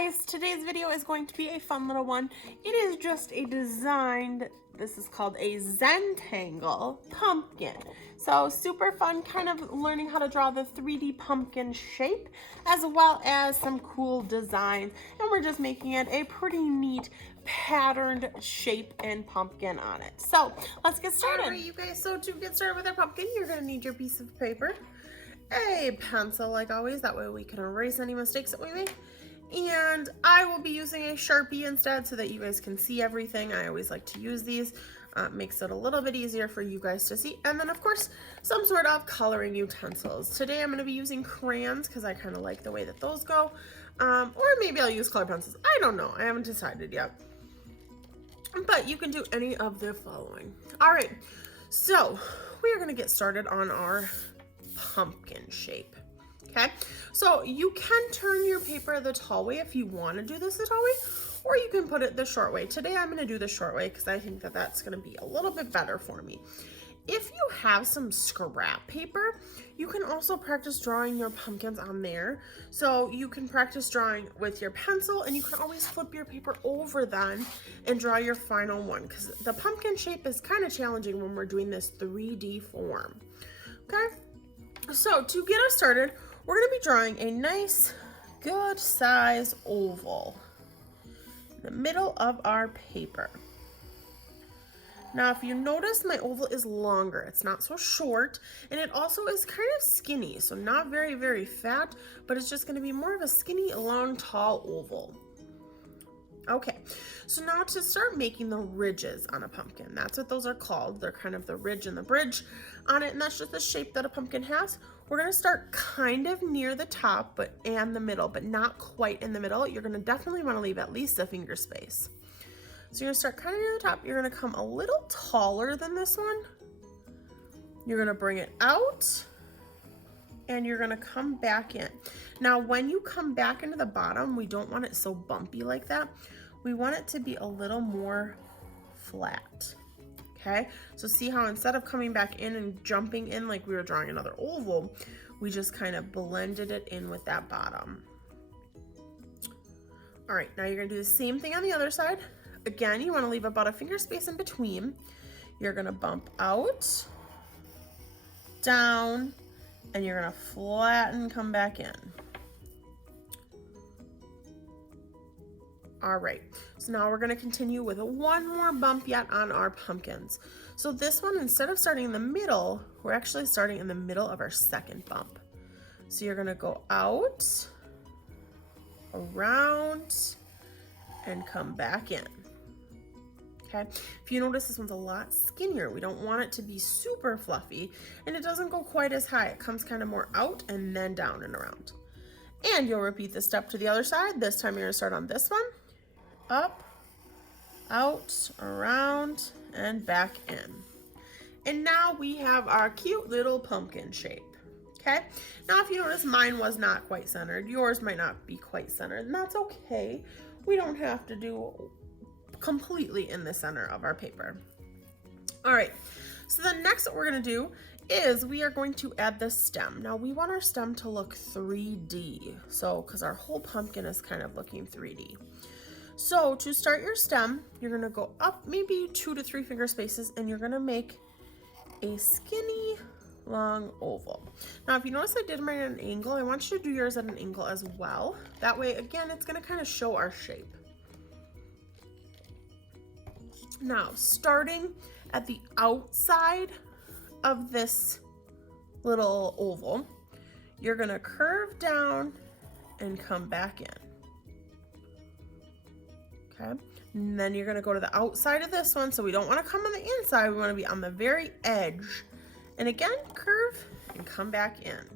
guys, today's video is going to be a fun little one. It is just a design, this is called a Zentangle Pumpkin. So super fun, kind of learning how to draw the 3D pumpkin shape as well as some cool designs. And we're just making it a pretty neat patterned shape and pumpkin on it. So let's get started. All right, you guys, so to get started with our pumpkin, you're gonna need your piece of paper, a pencil like always, that way we can erase any mistakes that we make. And I will be using a Sharpie instead so that you guys can see everything. I always like to use these. Makes it a little bit easier for you guys to see. And then of course, some sort of coloring utensils. Today I'm going to be using crayons because I kind of like the way that those go. Or maybe I'll use color pencils. I don't know. I haven't decided yet. But you can do any of the following. All right, so we are going to get started on our pumpkin shape. Okay, so you can turn your paper the tall way if you want to do this the tall way, or you can put it the short way. Today I'm going to do the short way because I think that that's going to be a little bit better for me. If you have some scrap paper, you can also practice drawing your pumpkins on there. So you can practice drawing with your pencil, and you can always flip your paper over then and draw your final one, because the pumpkin shape is kind of challenging when we're doing this 3D form. Okay, so to get us started, we're going to be drawing a nice, good size oval in the middle of our paper. Now, if you notice, my oval is longer. It's not so short, and it also is kind of skinny, so not very, very fat, but it's just going to be more of a skinny, long, tall oval. Okay, so now to start making the ridges on a pumpkin. That's what those are called. They're kind of the ridge and the bridge on it, and that's just the shape that a pumpkin has. We're gonna start kind of near the top and the middle, but not quite in the middle. You're gonna definitely wanna leave at least a finger space. So you're gonna start kind of near the top. You're gonna come a little taller than this one. You're gonna bring it out, and you're gonna come back in. Now, when you come back into the bottom, we don't want it so bumpy like that. We want it to be a little more flat. Okay, so see how instead of coming back in and jumping in like we were drawing another oval, we just kind of blended it in with that bottom. All right, now you're gonna do the same thing on the other side. Again, you wanna leave about a finger space in between. You're gonna bump out, down, and you're gonna flatten, come back in. All right, so now we're gonna continue with one more bump yet on our pumpkins. So this one, instead of starting in the middle, we're actually starting in the middle of our second bump. So you're gonna go out, around, and come back in. Okay, if you notice, this one's a lot skinnier. We don't want it to be super fluffy, and it doesn't go quite as high. It comes kind of more out and then down and around. And you'll repeat this step to the other side. This time you're gonna start on this one. Up, out, around, and back in. And now we have our cute little pumpkin shape. Okay, now if you notice, mine was not quite centered. Yours might not be quite centered, and that's okay. We don't have to do completely in the center of our paper. All right, so the next that we're gonna do is we are going to add the stem. Now we want our stem to look 3D, so because our whole pumpkin is kind of looking 3D. So to start your stem, you're gonna go up maybe 2 to 3 finger spaces, and you're gonna make a skinny long oval. Now if you notice I did mine at an angle, I want you to do yours at an angle as well. That way, again, it's gonna kind of show our shape. Now, starting at the outside of this little oval, you're gonna curve down and come back in. Okay, and then you're gonna go to the outside of this one, so we don't wanna come on the inside, we wanna be on the very edge. And again, curve and come back in.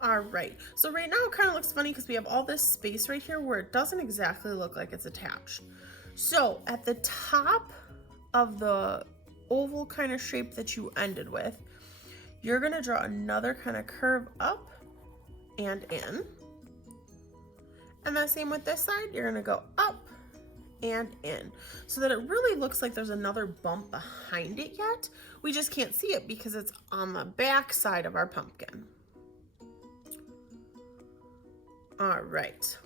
All right, so right now it kind of looks funny because we have all this space right here where it doesn't exactly look like it's attached. So at the top of the oval kind of shape that you ended with, you're gonna draw another kind of curve up and in. And the same with this side, you're gonna go up and in, so that it really looks like there's another bump behind it yet. We just can't see it because it's on the back side of our pumpkin. All right.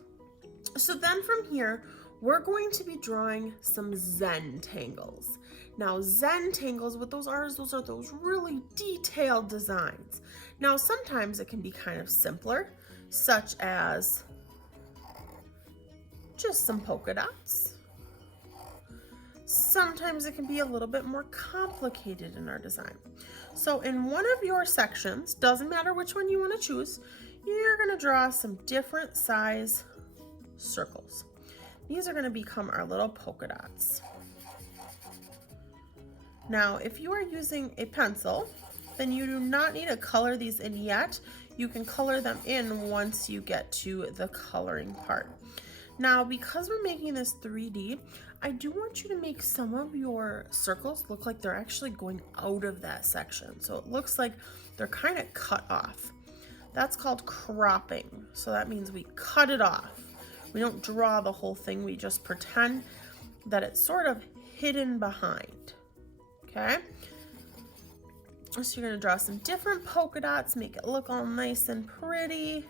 So then from here, we're going to be drawing some Zentangles. Now, Zentangles, what those are is those are those really detailed designs. Now, sometimes it can be kind of simpler, such as just some polka dots. Sometimes it can be a little bit more complicated in our design. So in one of your sections, doesn't matter which one you want to choose, you're going to draw some different size circles. These are going to become our little polka dots. Now, if you are using a pencil, then you do not need to color these in yet. You can color them in once you get to the coloring part. Now, because we're making this 3D, I do want you to make some of your circles look like they're actually going out of that section. So it looks like they're kind of cut off. That's called cropping. So that means we cut it off. We don't draw the whole thing. We just pretend that it's sort of hidden behind. Okay? So you're going to draw some different polka dots, make it look all nice and pretty.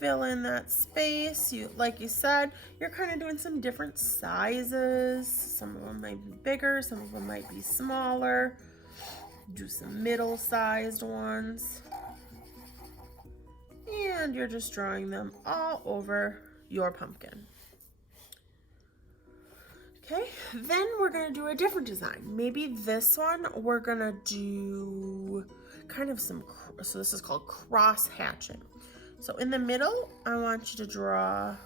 Fill in that space. Like you said, you're kind of doing some different sizes. Some of them might be bigger, some of them might be smaller. Do some middle-sized ones. And you're just drawing them all over your pumpkin. Okay, then we're gonna do a different design. Maybe this one we're gonna do kind of so this is called cross hatching. So in the middle, I want you to draw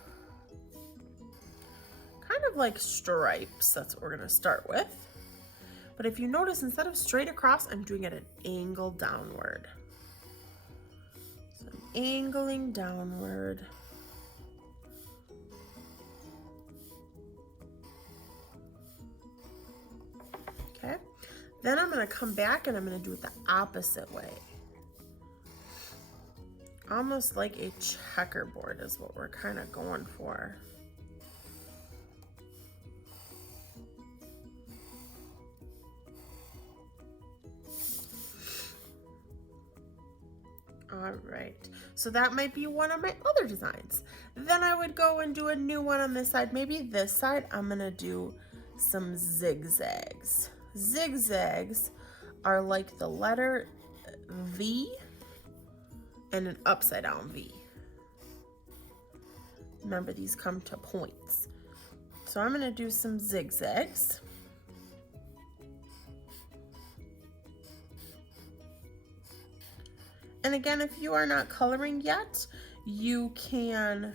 kind of like stripes. That's what we're gonna start with. But if you notice, instead of straight across, I'm doing it at an angle downward. So I'm angling downward. Okay, then I'm gonna come back and I'm gonna do it the opposite way. Almost like a checkerboard is what we're kind of going for. All right, so that might be one of my other designs. Then I would go and do a new one on this side. Maybe this side, I'm gonna do some zigzags. Zigzags are like the letter V and an upside down V. Remember, these come to points. So I'm gonna do some zigzags. And again, if you are not coloring yet, you can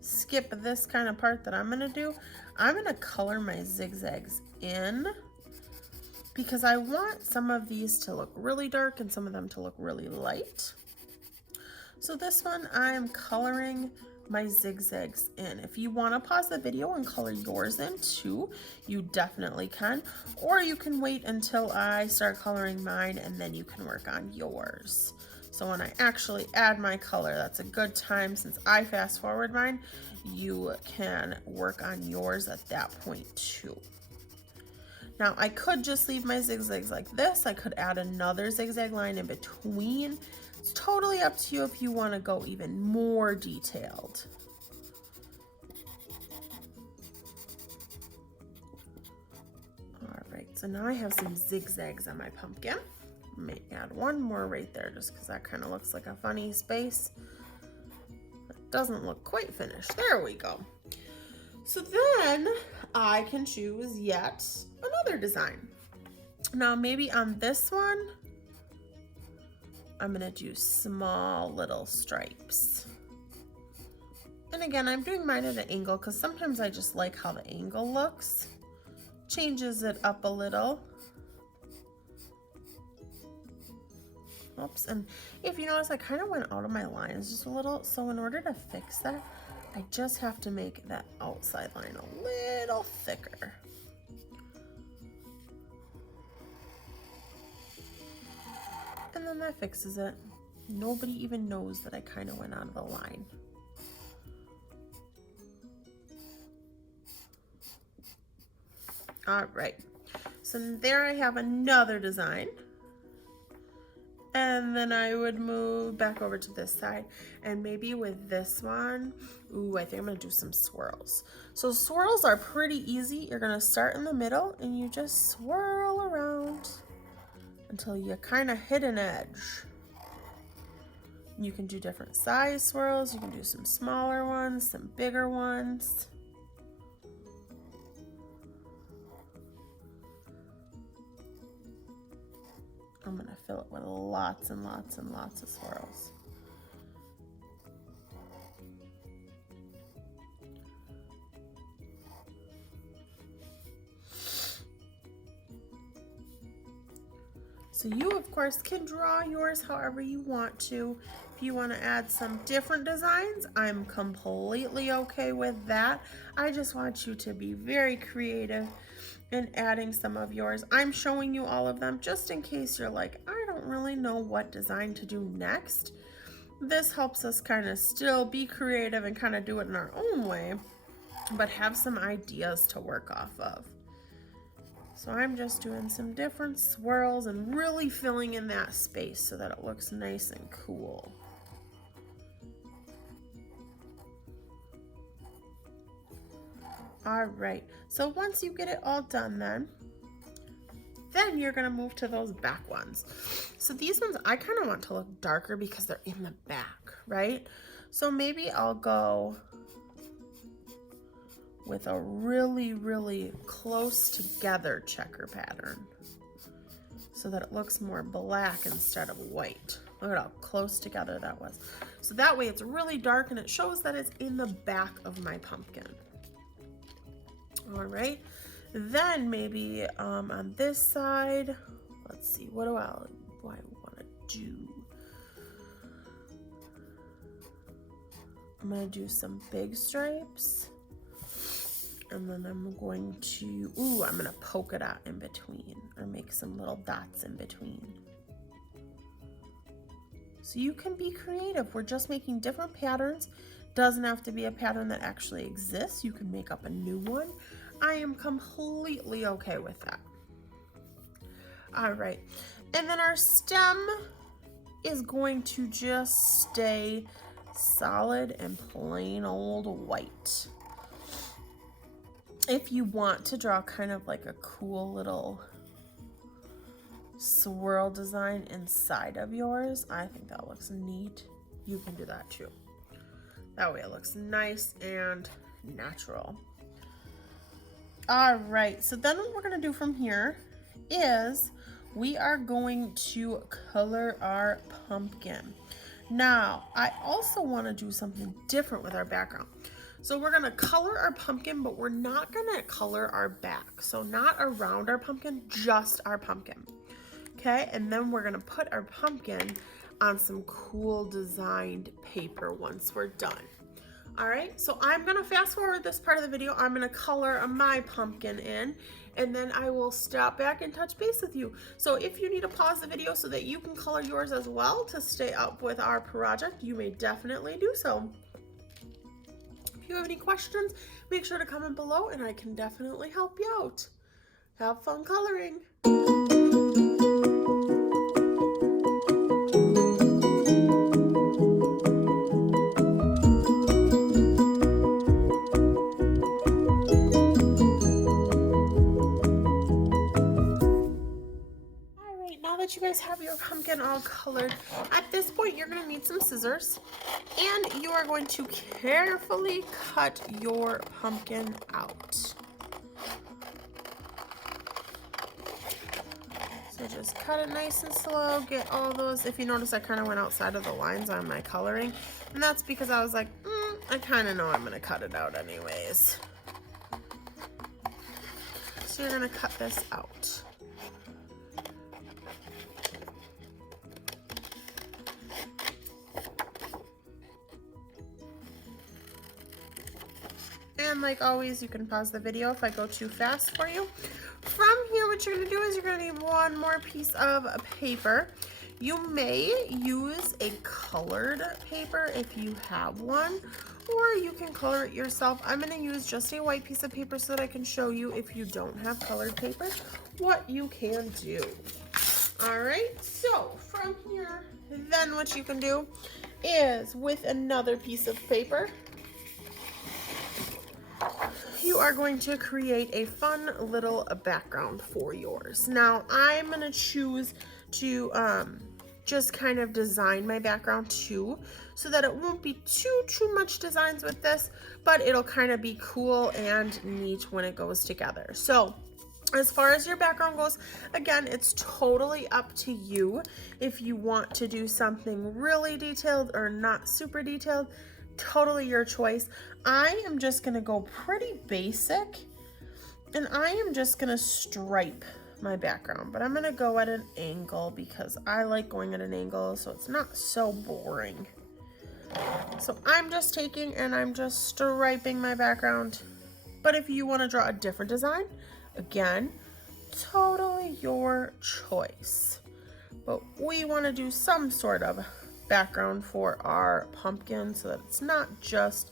skip this kind of part that I'm gonna do. I'm gonna color my zigzags in because I want some of these to look really dark and some of them to look really light. So this one, I'm coloring my zigzags in. If you want to pause the video and color yours in too, you definitely can. Or you can wait until I start coloring mine and then you can work on yours. So when I actually add my color, that's a good time. Since I fast forward mine, you can work on yours at that point too. Now I could just leave my zigzags like this. I could add another zigzag line in between. It's totally up to you if you want to go even more detailed. All right, so now I have some zigzags on my pumpkin. I may add one more right there just because that kind of looks like a funny space. It doesn't look quite finished. There we go. So then I can choose yet another design. Now maybe on this one, I'm gonna do small little stripes. And again, I'm doing mine at an angle because sometimes I just like how the angle looks. Changes it up a little. Oops, and if you notice, I kind of went out of my lines just a little. So in order to fix that, I just have to make that outside line a little thicker. And then that fixes it. Nobody even knows that I kind of went out of the line. All right, so there I have another design. And then I would move back over to this side. And maybe with this one, ooh, I think I'm gonna do some swirls. So swirls are pretty easy. You're gonna start in the middle and you just swirl around until you kind of hit an edge. You can do different size swirls. You can do some smaller ones, some bigger ones. I'm gonna fill it with lots and lots and lots of swirls. So you, of course, can draw yours however you want to. If you want to add some different designs, I'm completely okay with that. I just want you to be very creative in adding some of yours. I'm showing you all of them just in case you're like, I don't really know what design to do next. This helps us kind of still be creative and kind of do it in our own way, but have some ideas to work off of. So I'm just doing some different swirls and really filling in that space so that it looks nice and cool. All right, so once you get it all done then you're gonna move to those back ones. So these ones I kind of want to look darker because they're in the back, right? So maybe I'll go with a really, really close together checker pattern so that it looks more black instead of white. Look at how close together that was. So that way it's really dark and it shows that it's in the back of my pumpkin. All right, then maybe on this side, let's see, what do I want to do? I'm going to do some big stripes. And then I'm going to, I'm going to polka dot in between or make some little dots in between. So you can be creative. We're just making different patterns. Doesn't have to be a pattern that actually exists. You can make up a new one. I am completely okay with that. All right. And then our stem is going to just stay solid and plain old white. If you want to draw kind of like a cool little swirl design inside of yours, I think that looks neat. You can do that too. That way it looks nice and natural. All right, so then what we're gonna do from here is we are going to color our pumpkin. Now, I also wanna do something different with our background. So we're gonna color our pumpkin, but we're not gonna color our back. So not around our pumpkin, just our pumpkin. Okay, and then we're gonna put our pumpkin on some cool designed paper once we're done. All right, so I'm gonna fast forward this part of the video. I'm gonna color my pumpkin in, and then I will stop back and touch base with you. So if you need to pause the video so that you can color yours as well to stay up with our project, you may definitely do so. If you have any questions, make sure to comment below and I can definitely help you out. Have fun coloring. You guys have your pumpkin all colored. At this point, you're going to need some scissors and you are going to carefully cut your pumpkin out. So just cut it nice and slow, get all those. If you notice, I kind of went outside of the lines on my coloring, and that's because I was like, I kind of know I'm going to cut it out anyways. So you're going to cut this out. And like always, you can pause the video if I go too fast for you. From here, what you're gonna do is you're gonna need one more piece of paper. You may use a colored paper if you have one, or you can color it yourself. I'm gonna use just a white piece of paper so that I can show you, if you don't have colored paper, what you can do. All right, so from here, then what you can do is with another piece of paper, you are going to create a fun little background for yours. Now, I'm gonna choose to just kind of design my background too, so that it won't be too much designs with this, but it'll kind of be cool and neat when it goes together. So as far as your background goes, again, it's totally up to you if you want to do something really detailed or not super detailed. Totally your choice. I am just gonna go pretty basic, and I am just gonna stripe my background, but I'm gonna go at an angle because I like going at an angle so it's not so boring. So I'm just taking and I'm just striping my background. But if you want to draw a different design, again, totally your choice. But we want to do some sort of background for our pumpkin so that it's not just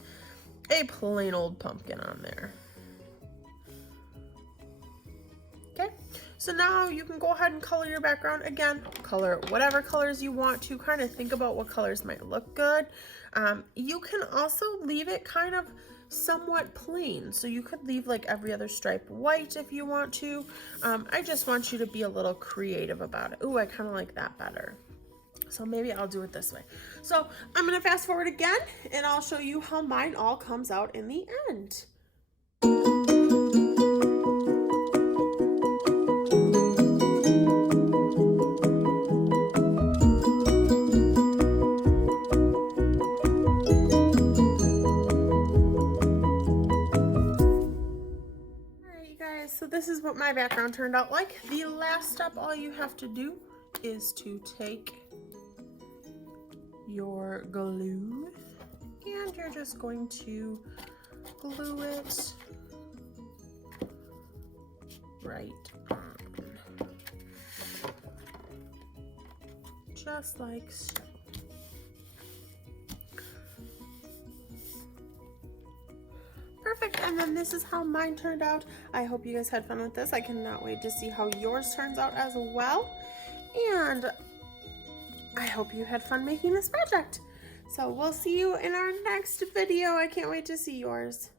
a plain old pumpkin on there. Okay, so now you can go ahead and color your background. Again, color whatever colors you want to. Kind of think about what colors might look good. You can also leave it kind of somewhat plain, so you could leave like every other stripe white if you want to. I just want you to be a little creative about it. Ooh, I kind of like that better. So maybe I'll do it this way. So I'm gonna fast forward again and I'll show you how mine all comes out in the end. So this is what my background turned out like. The last step, all you have to do is to take your glue and you're just going to glue it right on. Just like so. Perfect, and then this is how mine turned out. I hope you guys had fun with this. I cannot wait to see how yours turns out as well. And I hope you had fun making this project. So we'll see you in our next video. I can't wait to see yours.